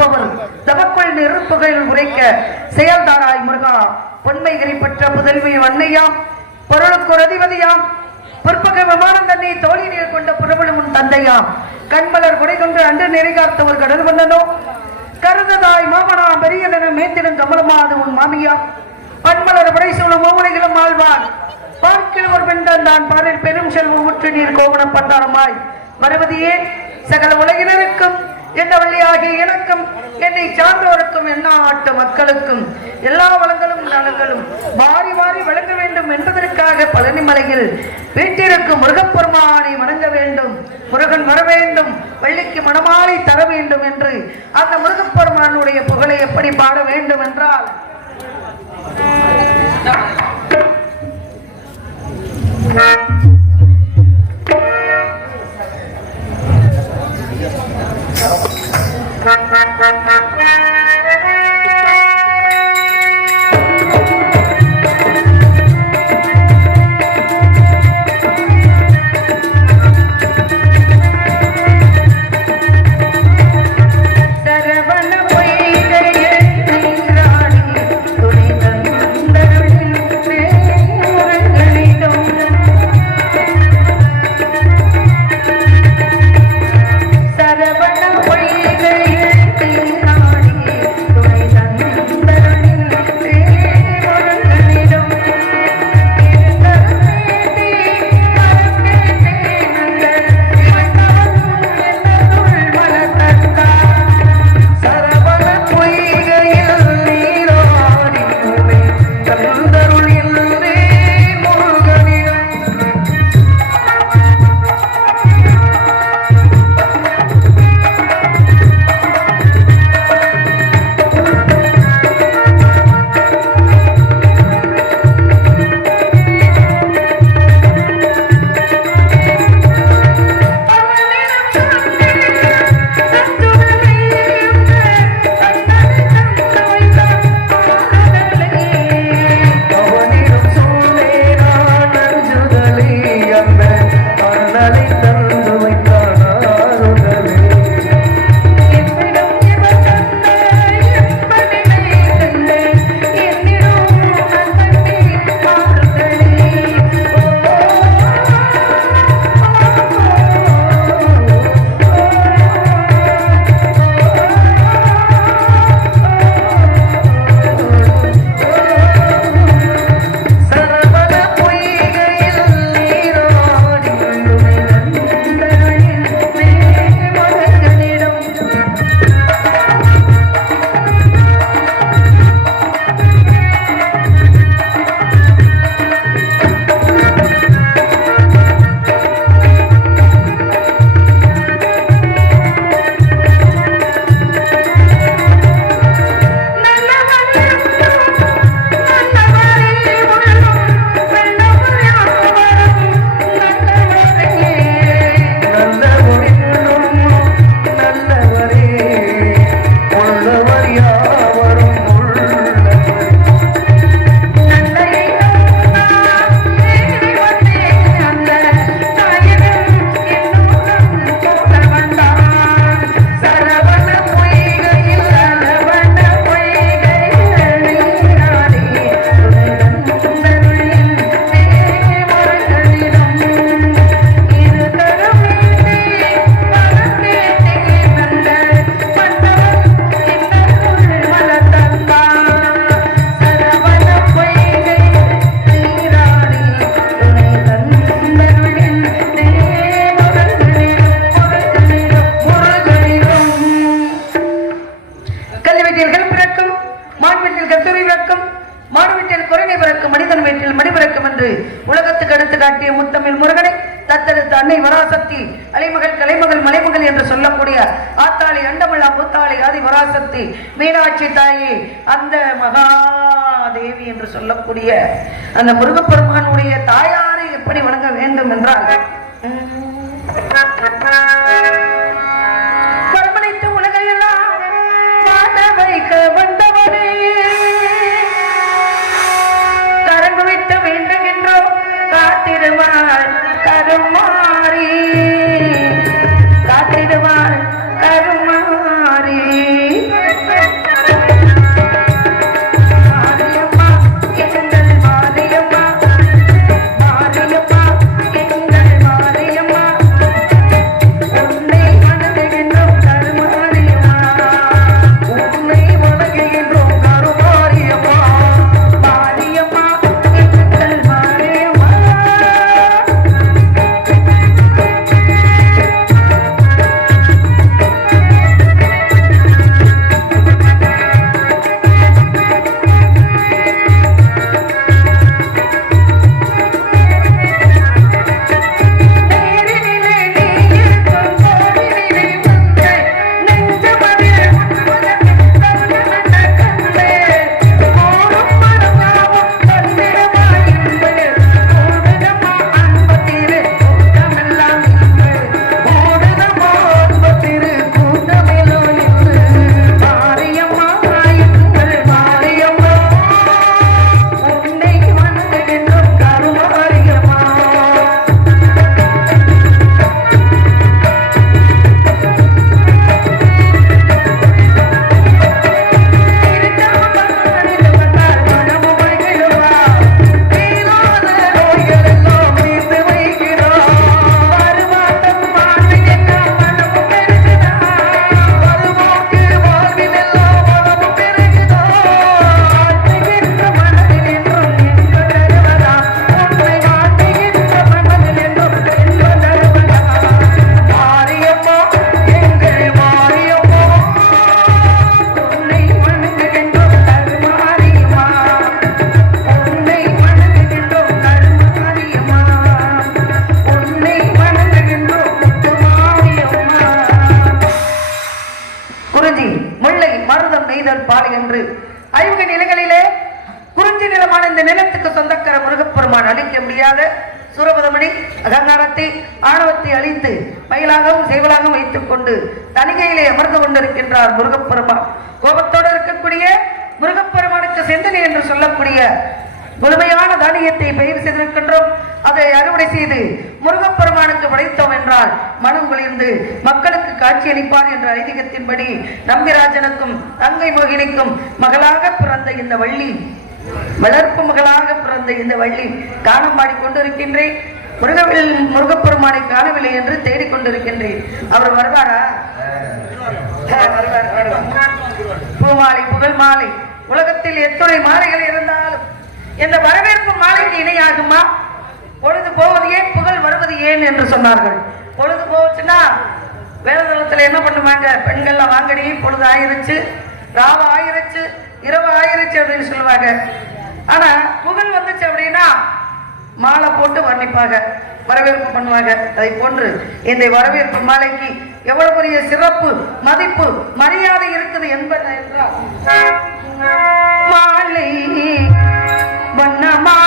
மிரைக்க தவக்குள் தமக்குள் நெருப்புகள் உரைக்க செயல்தாராய் முருகா பொன்மைகளை பெற்ற புதல்வி அன்னையாம் பொருளுக்கு அதிபதியாம் பிற்பகை விமானம் தன்னை தோழி நீர் கொண்ட புறவலும் உன் தந்தையாம். கண்மலர் குடை கொண்டு அன்று நெறிகாத்தவர் கடல் வந்தனோ? கருததாய் மாமனா பெரியதன மேத்திடும் கமலமாது உன் மாமியா. பன்மலர் படை சூழும் மூமுனைகளும் ஆழ்வான் பார்க்கில் ஒரு பெண்டன் தான் பாரில் பெரும் செல்வம் முற்று நீர் கோவணம் பண்டாரமாய். வருவதையே சகல உலகினருக்கும் என்ன வழியாகிய எனக்கும் என்னை சார்ந்தோருக்கும் என்ன ஆட்டு மக்களுக்கும் எல்லா வளங்களும் நலங்களும் மாறி மாறி வழங்க வேண்டும் என்பதற்காக பழனிமலையில் வீட்டிற்கும் முருகப்பெருமானை வணங்க வேண்டும் முருகன் வர வேண்டும் வள்ளிக்கு மணமாலை தர வேண்டும் என்று அந்த முருகப்பெருமானுடைய புகழை எப்படி பாட வேண்டும் என்றால் சரவண Thank you. அன்னை அலைமகள் கலைமகள் மலைமகள் என்று சொல்லக்கூடிய ஆத்தாளி அண்டமல்லா புத்தாளி ஆதி வராசக்தி மீனாட்சி தாயி அந்த மகாதேவி என்று சொல்லக்கூடிய அந்த முருகப்பெருமானுடைய தாயாரை எப்படி வணங்க வேண்டும் என்றால் வரவழைத்து உலகையெல்லாம் வைக்க দেওয়ার மயிலாகவும் செய்வலாகவும் வைத்துக் கொண்டு தனிகையிலே அமர்ந்து கொண்டிருக்கின்றார் முருகப்பெருமான். கோபத்தோடு இருக்கக்கூடிய முருகப்பெருமானுக்கு செந்தனை என்று சொல்லக்கூடிய முழுமையான தானியத்தை பயிர் செய்திருக்கின்றோம். அதை அறுவடை செய்து முருகப்பெருமானுக்கு படைத்தோம் என்றால் மனம் குளிர்ந்து மக்களுக்கு காட்சியளிப்பார் என்ற ஐதீகத்தின்படி நம்பிராஜனுக்கும் தங்கை மோகினிக்கும் மகளாக பிறந்த இந்த வள்ளி வளர்ப்பு மகளாக பிறந்த இந்த வள்ளி காணம் பாடி கொண்டிருக்கின்றேன். முருகவில் முருகப்பெருமானை காணவில்லை என்று தேடிக்கொண்டிருக்கின்றேன் அவர் வருவாரா? வருவார், பூமாலை புகழ் மாலை. உலகத்தில் எத்துணை மாலைகள் இருந்தாலும் இந்த வரவேற்பு மாலைக்கு இணையாகுமா? பொழுது போவது ஏன் புகழ் வருவது ஏன் என்று சொன்னார்கள். பொழுது போச்சுன்னா வேததளத்துல என்ன பண்ணுவாங்க? பெண்கள்லாம் வாங்கடி பொழுது ஆயிருச்சு ராவ ஆயிருச்சு இரவு ஆயிருச்சு அப்படின்னு சொல்லுவாங்க. ஆனா புகழ் வந்துச்சு அப்படின்னா மாலை போட்டு வர்ணிப்பாங்க வரவேற்பு பண்ணுவாங்க. அதை போன்று இந்த வரவேற்பு மாலைக்கு எவ்வளவு பெரிய சிறப்பு மதிப்பு மரியாதை இருக்குது என்பது என்றால் மாலை வண்ணமா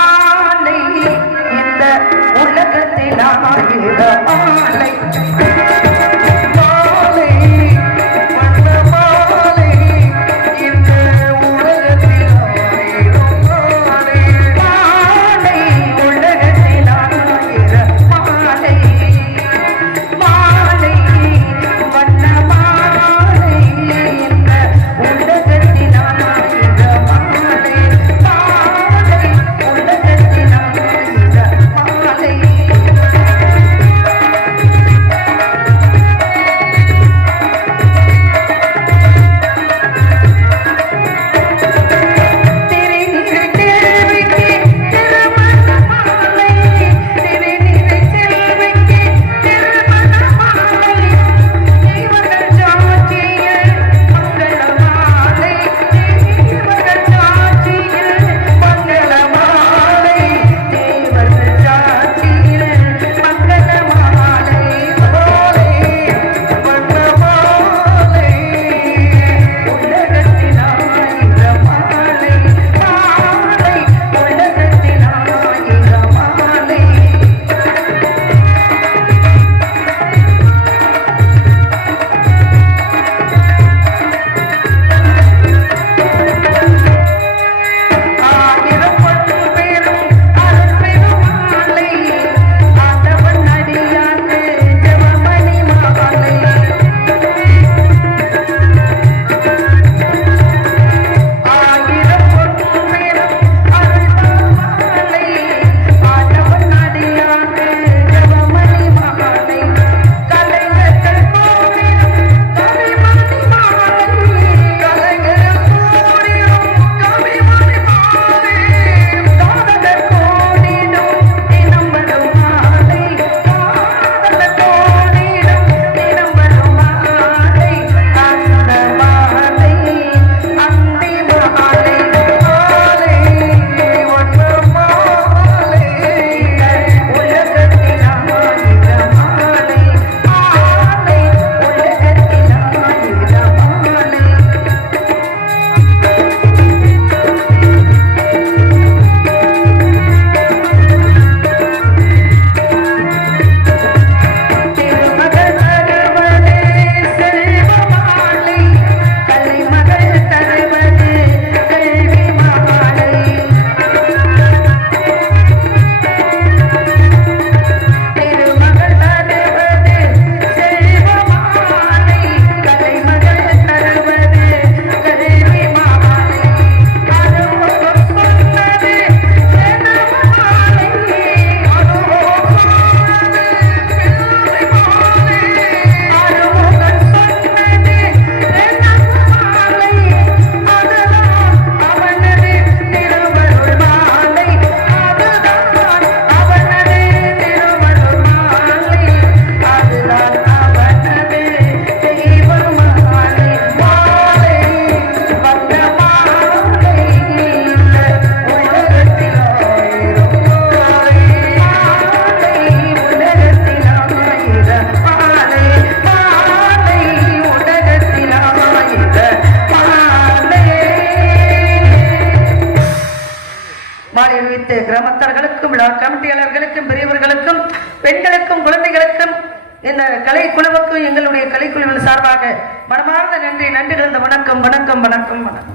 கமிட்டியாளர்களுக்கும் பெரியவர்களுக்கும் பெண்களுக்கும் குழந்தைகளுக்கும் இந்த கலை குழுவுக்கும் எங்களுடைய கலைக்குழுவின் சார்பாக மனமார்ந்த நன்றி நன்றி கலந்த வணக்கம் வணக்கம் வணக்கம் வணக்கம்.